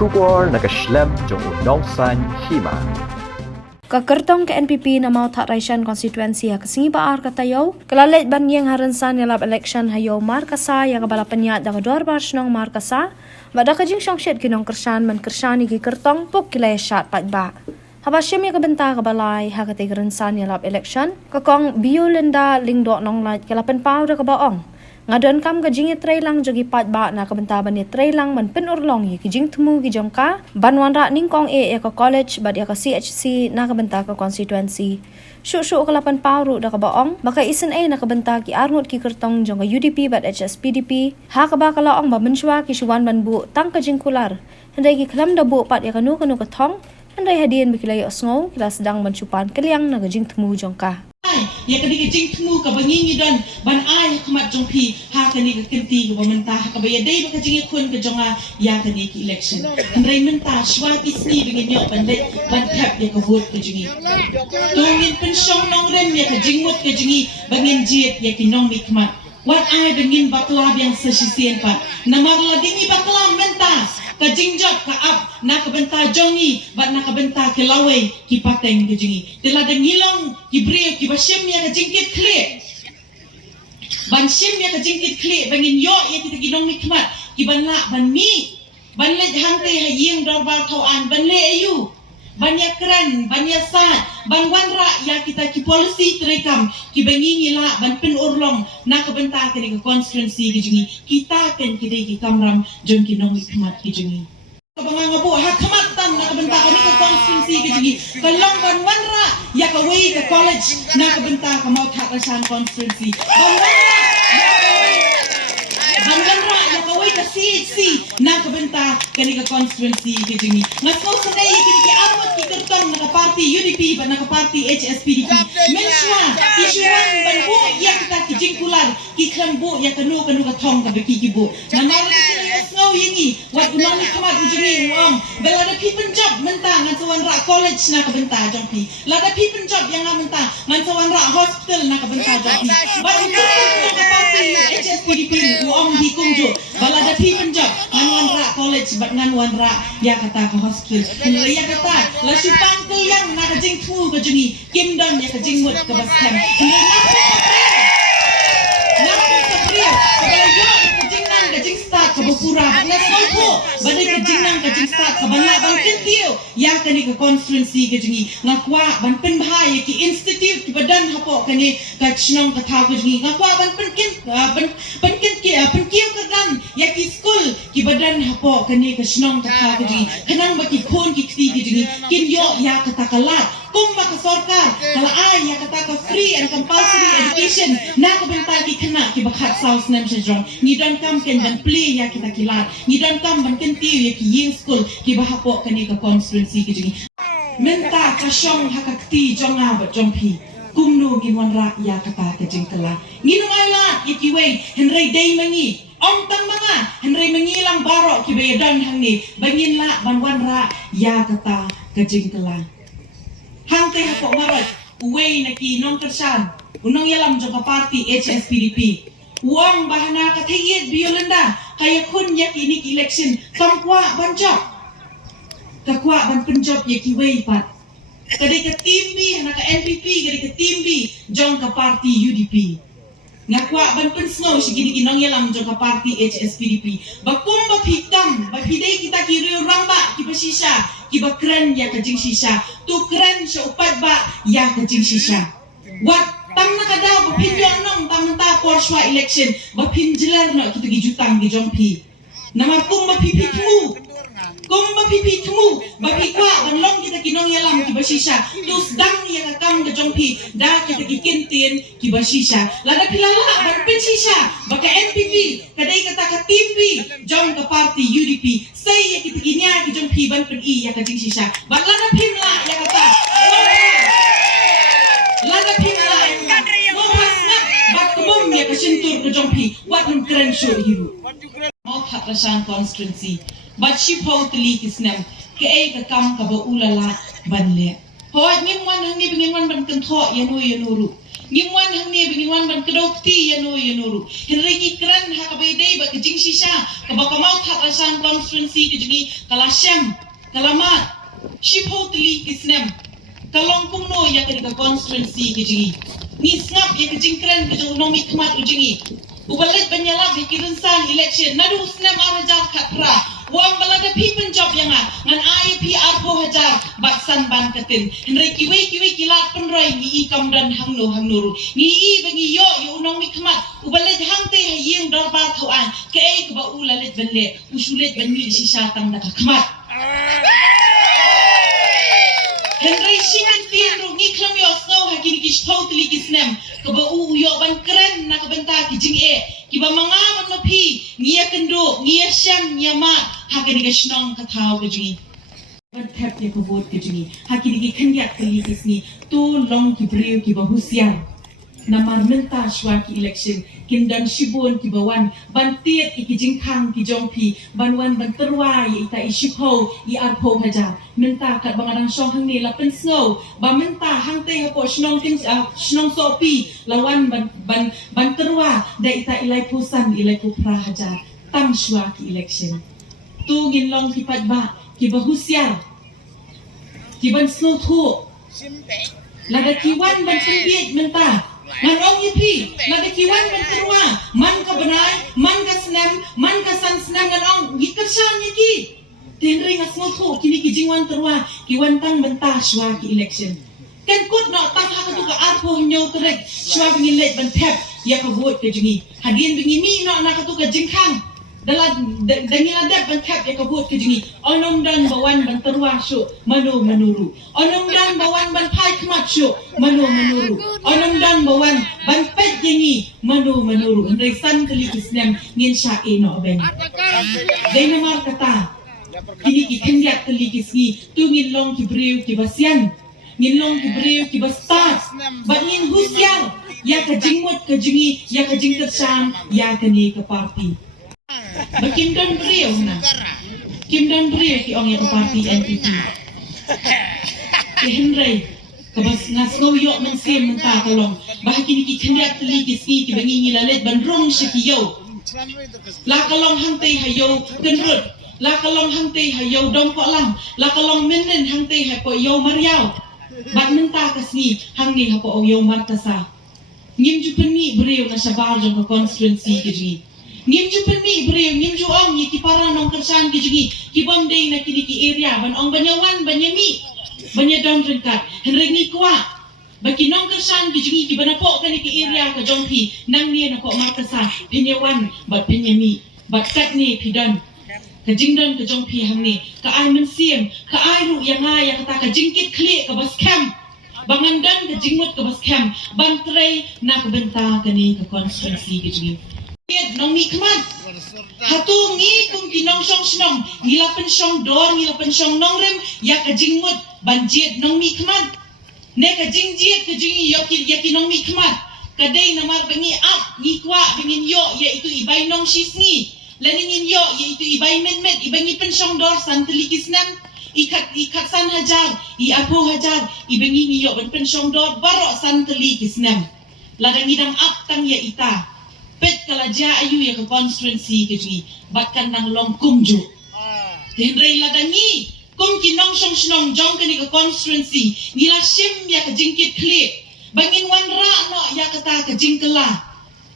Shubor nakaslem jong unongsan hima. Kakertong ke NPP na mau tak raisan konstituensi ha kesingi baar katayaw kalalit banyeng harensan yalap election hayo markasa yang kabala penyat da kedor barsnong markasa bada kajing songsyet kinong kersan man kersani gi kertong puk kilay syat patba habasyem ya kabenta kabalay ha katay harensan yalap election kakong biolenda lingdok nong lait kalapan pau da kabaong ngadon kam kajing itray lang jogi patba na kabentaban ni tray lang man penurlong yi kijing tumu gi jongka banwan ra ningkong ya ka college bad ya ka CHC na kabenta ka constituency syu kalapan pauru da kabaong baka isen na kabenta ki arngot ki kertong jong ka UDP bad HSPDP ha ka ba kalaong ba menswa ki suwan ban bu tang kajing kular handai ki klam da bu pat ya kanu katong handai hadian bikilay osngo kila sedang mensupan keliang na kajing tumu jongka ya kadi kecing temu ka bangingi don ban ai kemat jong pi ha kani ka kenti ka pemerintah ka baya dei ba kecing kun ka jonga ya kani ki election andai menta swat isni dengan yo ban tap ya ka vote ka jingi tungin pensong nong rem ya ka jingmut ka jingi bangin jiet ya ki nong mi kemat wat ai bangin bakla yang sesisien pa namagla dingi bakla menta ka jingjot ka up na kabenta jongi bat na kabenta ke laway ki pateng ke jingi tela da ngilong ki brio ki basyem ya ka jingkit kle ban syem ya ka jingkit kle bangin yo ya kita ginong mi kmat ki banla ban mi ban le hante ha yeng darbar tauan ban le ayu ban ya kran ban ya sat ban wanra ya kita ki policy terekam ki bangingi la ban pen urlong na kabenta ke ka constituency ke jingi kita ken ki dei ki kamram jong ki nong mi kmat ki jingi kabangang po hakamatan na kabenta ka ni ka constituency ka jigi kalong ban wanra ya ka way ka college na kabenta ka mau thakasan constituency ban wanra ya ka way ka CHC na kabenta ka ni ka constituency ka jigi ngasko sanay ki arwat ki kertong na ka party UDP ban na ka party HSPDP menswa isuan ban bu ya kita ki jingkular ki klan bu ya kanu ka thong ka beki ki bu na no yingi wat unang ni kamat ujuri uang belada people job mentang ngan sawan ra college na kabenta jongpi lada people job yang menta ngan sawan ra hospital na kabenta jongpi ba ukur ka party HSPDP uang di kumjo belada people job ngan ra college bat ngan wan ra ya kata ka hospital ya kata la supan ke yang na kajing tu ka jungi kim don ya kajing mut ka baskem kabupura na sopo badai kajing nang kajing start kabana bang kentiu ya kani ka constituency kajingi ngakwa ban pen bahaya ki institute ki badan hapo kani ka chnong ka thaw kajingi ngakwa ban pen kiu kadan ya ki school ki badan hapo kani ka chnong ka thaw kajingi kanang ba ki khon ki kti kajingi kin yo ya kata kalat kumba ka sarkar kala ay ya kata ka free and compulsory education na ka benta ki kana ki bakhat south nam sejong ni don kam ken ban play ya kita kilat ni don kam ban ken tiu ya ki yin school ki bahapo kani ka constituency ki jingi menta ka shong hakakti jonga ba jongpi kumno ginwan ra ya kata ka jingkala nginung ayla ya ki wei henry day mangi ong tang mga henry mangilang baro ki bayadan hangni bangin la banwan ra ya kata ka jingkala hangte hapo marat uway na ki nong kersan unong yalam jong party HSPDP uang bahana kathiyet biolenda kaya kun yak ini election kamkwa banjok kakwa ban penjok yaki way pat kadai ka timbi hana ka NPP kadai ka timbi jong ka party UDP ngakwa ban pensno sigini kinong yalam jong ka party HSPDP bakum ba pikam ba pidai kita kiri ramba ki basisha ki ba kren ya ka jing sisa tu kren sa upat ba ya ka jing sisa wat tang nakadaw ba pinyo nong tamanta korswa election ba pinjilar no kita gijutang gi jongpi namar kum ba pipitmu ba pikwa ban long kita kinong yalam ki basisha tus dang ya ka kam ga jongpi da kita gikintin ki basisha lada pilala ban pinsisha ba ka NPP kadai kata ka timbi jong ka party UDP say ya kita ginya ki jongpi ban pen i ya ka jing sisa ba lada pimla ya kata lada pimla mo pasna ba kumum ya ka sintur ka jongpi wat nun kren show hiru mau khatrasan constituency but she totally kisnam ke ay ka kam ka ba ulala banle hoat ngim wan hang ni bingin wan ban kan tho yanu ru ngimwan hang ni ngimwan ban kedokti yanu henry ni kran ha kabede ba kejing shisha ka ba kamau tha rasan constituency kejingi kalasam kalamat shipotli kisnem kalong pungno ya ka constituency kejingi ni snap ya kejing kran kejung nomi kmat ujingi ubalit banyalab di kirinsan election nadu snem arajar khatra wang balada pipen job yang ngan IAP arpo hajar baksan ban katin henry kiwe kilat penroi ni ikam dan hangno ni I bagi yo unong mikmat ubalit hangte hayeng darba tauan ke ke ba ulalit benle usulit bani sisa tang nakakmat henry singan tiru ni klam yo snow hakini kish totally kisnem ke ba yo ban kren nakabenta kijing kiba mangaman mapi ngia kendo ngia syam ngia mat hakini ka shnong ka thao ka jingi ban thap ya ka vote ka jingi hakini ki khanyak ka likis ni to long ki breu ki ba husiar namar menta shwa ki election kindan shibon ki bawan ban tiet ki jing khang ki jongpi ban wan ban terwa ita ishipho I arpho haja menta kat bangarang shong hang ni la pen snow ba menta hang te ha po shnong ting shnong sopi lawan ban terwa da ita ilai pusan ilai pupra haja tang shwa ki election tu ngin long ki patba ki ba husiar ki ban snow thu lada ki wan ban pendiet menta ngan ong yipi lada ki wan ban terwa man ka benai man ka snam man ka san snam ngan ong gikashan yaki tenri ngas mo thu kini ki jingwan terwa ki wan tang benta shwa ki election kan kut no tang ha ka tu ka arpo nyo terek shwa bingi let ban tap ya ka vote ka jingi hadin bingi mi no na ka tu ka jingkhang dangin ada ban tap ya ka vote ka jingi onom dan bawan ban terwa shu manu manuru onom dan bawan ban pai kmat shu manu manuru onom dan bawan ban pet jingi manu manuru ndai san kali kisnem ngin sha e no ben dai namar kata kini ki khenyak kali kisni tu ngin long ki breu ki basian ngin long ki breu ki bastas ban ngin husyang ya ka jingmot ka jingi ya ka jing tersang ya ka ni ka party Kim dan beliau na Kim dan beliau ki ong yang parti NPP ki Henry kabas ngas ngau yok men sem menta kalong bah kini ki khendak teli ki ski ki bangi ngilalet ban rong shikiyo la kalong hangtei hayo kenrut la kalong hangtei hayo dong ko lang la kalong menen hangtei ha ko yo mariau bat menta kasni hangni ha ko yo markasa ngim ju penni beliau na sabar jong ko constituency ki ji ngim ju penni breu ngim ju ong ni ki para nong kersan ki jingi ki bom dei na ki area ban ong banyawan banyami banya dong ringkat henry ni kwa baki nong kersan ki jingi ki banapo kan ki area ka jongpi nang ni na ko markasa penyawan bat penyami bat kat ni pidan ka jingdan ka jongpi hang ni ka ai men siem ka ai ru yang ya kata ka jingkit kle ka bas camp bangandan ka jingmut ka bas camp ban trei na ka benta ka ni ka constituency ki jingi nong mi kman hatu ngi kung kinong song snong ngilapen song dor ngilapen song nongrem ya ka jingmut banjit nong mi kman ne ka jingjit ka jingi yaki nong mi kman kadai namar bengi up ngi kwa bengin yo ya itu ibai nong shisngi laningin yo ya itu ibai met ibangi pen song dor santeli kisnam ikat san hajar I apo hajar ibangi ni yo ban pen song dor baro santeli kisnam ladang idang up tang ya ita pet kalaja ayu ya ke constituency ke ji batkan nang long kumju tenrei ladangi kum kinong song snong jong ke ni ke constituency nila sim ya ke jingkit kle bangin wan ra no ya kata ke jingkela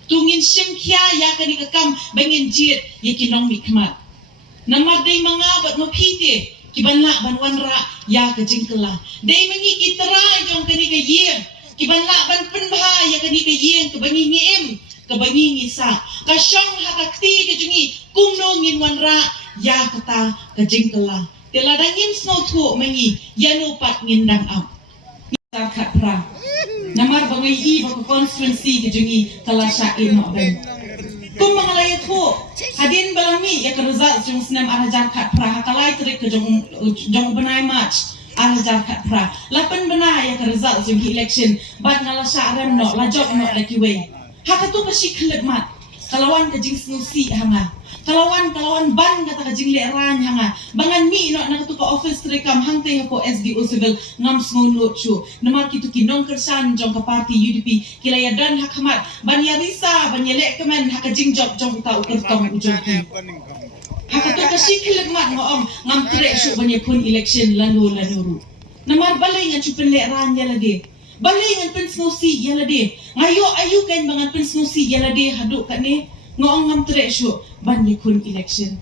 tungin sim kya ya ke ni ke kam bangin jit ya kinong mikmat namar dei manga bat mo pite ki banla ban wan ra ya ke jingkela dei mangi kitrai jong ke ni ke yen ki banla ban penbha ya ke ni ke yen ke bangi ngiem kabangi ngisa kasyong hakakti kejungi kumno ngin wanra ya kata kejingkela teladangin snow thu mengi yano pat ngindang am ngisa khatra namar bangai I bako constituency kejungi kalasha ino ben kum mangalaya thu hadin balami ya result jung snam arajar khatra hakalai trik kejung benai match arajar khatra lapan benai ya result jung election bat ngalasha ram no lajok no lakiwe haka tu pasti kelep mat kalawan ke jing snusi hanga Kalawan ban kata kajing leran hanga. Bangan mi no nakatuka office rekam hangte hapo SDO civil ngam smonot chu. Namar kitu kinong kersan jong ka party UDP kilaya dan hakamat. Ban ya risa ban ya lek kemen hakajing job jong ta ukertong ujong ki. Hakatuka sikilek mat ngoong ngam trek chu ban ya pun election lanuru. Namar balay ngan chu pen leran ya lagi. Balay ngan pen snosi ya lagi. Ngayo ayu kan bangan pen snosi ya lagi haduk kat ni. Ngoong ngam trek chu ban yakun election.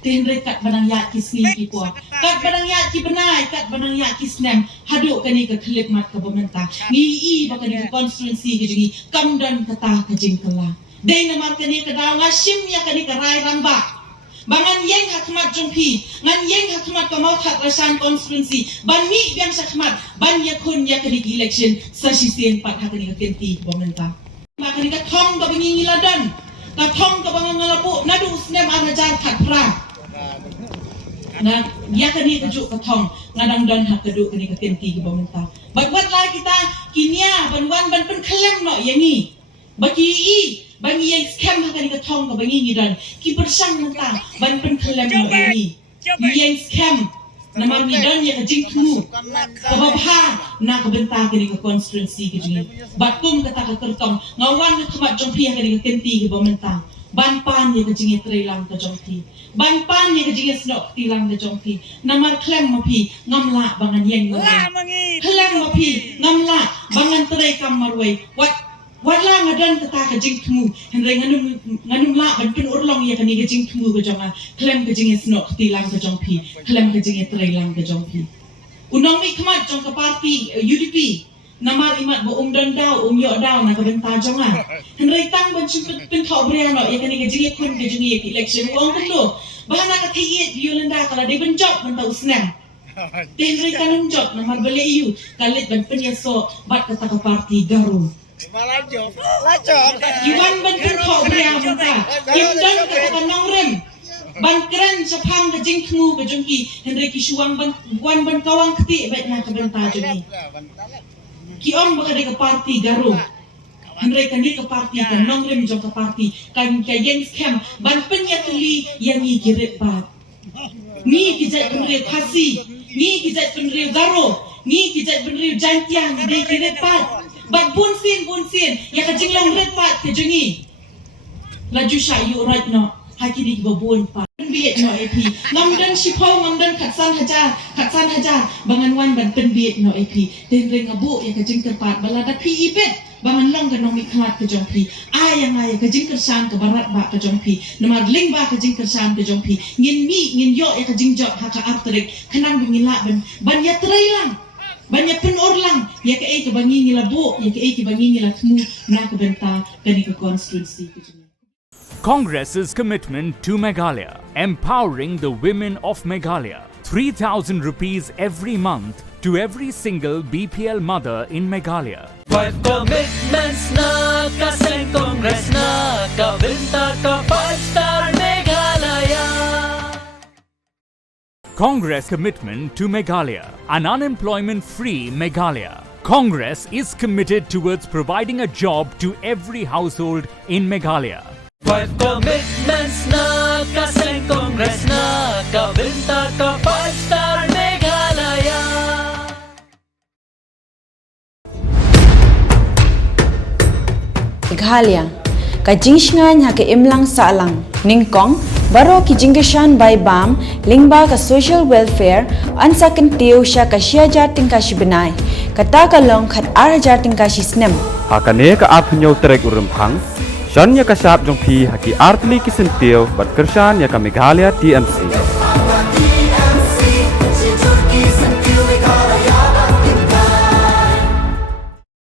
Tenre kat banang yak ki sni ki po. Kat banang yak ki benai, kat banang yak ki snem. Haduk kani ke klip mat ke pemerintah. Ni i baka di konstituensi ke jengi kamdan kata ke jing kala. Dei namar kani ke daw ngashim ya kani ke rai ramba. Bangan yeng hakmat jongpi, ngan yeng hakmat ke mau hak rasan konstituensi. Ban mi biang sakmat, ban yakun ya kani ke election sasisen pat hak kani ke kenti ke pemerintah. Maka ni ke thong ke bengi ladan. Katong ka bang ngalapo nadu snem arajar kat pra na ya kani kejuk katong ngadang dan hak keduk kani ke kenti ke pemerintah buat lah kita kinia banwan ban pen kelem no yangi bagi i bagi yang scam hak kani katong ka bangi dan ki persang nanta ban pen kelem no yangi yang scam nama ni dan ya kajing temu kababha na kabenta kani ke konstituensi ke jingi batum kata ke kertong ngawan kemat jongpi kani ke kenti ke pemerintah ban pan ya kajing trilang ke jongpi ban pan ya kajing snok tilang ke jongpi namar klem mapi ngamla bangan yang ngoi klem mapi ngamla bangan trai kam marwai wat la ngadan kata kajing temu henry nganum la ban pen urlong ya kani kajing temu ke jonga klem kajing snok tilang ke jongpi klem kajing trilang ke jongpi unong mi kemat jong ke parti UDP namar imat bo dan daw yo daw na kabenta jonga henry tang ban chumpet pen thau briano ya kani kajing kun kajing ya election wong kendo bahana ka thiet yulenda kala de ban job ban tau snem henry kanun job namar bele yu kalit ban pen yaso bat kata ke parti garu Lacok. Iwan ban pen thau bria benta kim dan kata nong rem ban keren sapang ke jing temu ke jongki henry ki suang ban ban kawang keti baik na kabenta jongi ki om baka de ke parti garu henry kan ke parti kan nong rem jong ke parti kan ka yang scam ban pen ya tuli yang ni giret bat ni ki jai penre khasi ni ki jai penre garu ni ki jai penre jantiang de giret bat bat bunsin ya ka jinglong red pat ke jongi laju syayu right no hakini babun pa biet no ap ngamdan sipau ngamdan khatsan hajar bangan wan ban pen biet no ap den ring abu ya kajing terpat balada pi ibet bangan long ke nomi khat ke jongpi ayang ay kajing kersan ke barat ba ke jongpi namar ling ba kajing kersan ke jongpi ngin yo ya kajing jok haka artrik kenang bingila ban ya trailang banyak penorlang ya ke bangi ngila bo ya ke bangi ngila temu na ke benta kani ke konstituensi ke jongpi. Congress's commitment to Meghalaya, empowering the women of Meghalaya. 3,000 rupees every month to every single BPL mother in Meghalaya. 5 commitments na kaseng Congress na kabenta ka 5-star Meghalaya. Congress commitment to Meghalaya, an unemployment-free Meghalaya. Congress is committed towards providing a job to every household in Meghalaya. 5 commitments na kaseng Congress na kabenta ka 5-star Meghalaya. Meghalaya kajingshngan ha ke imlang salang ningkong baro ki jingeshan by bam lingba ka social welfare ansakan teu sha ka shiaja tingka shibnai kata kalong khat arja tingka shisnem Hakane ka apnyo trek urumphang Shan ya kasap jong pi haki artli kisentio bat kersan ya ka Meghalaya TMC.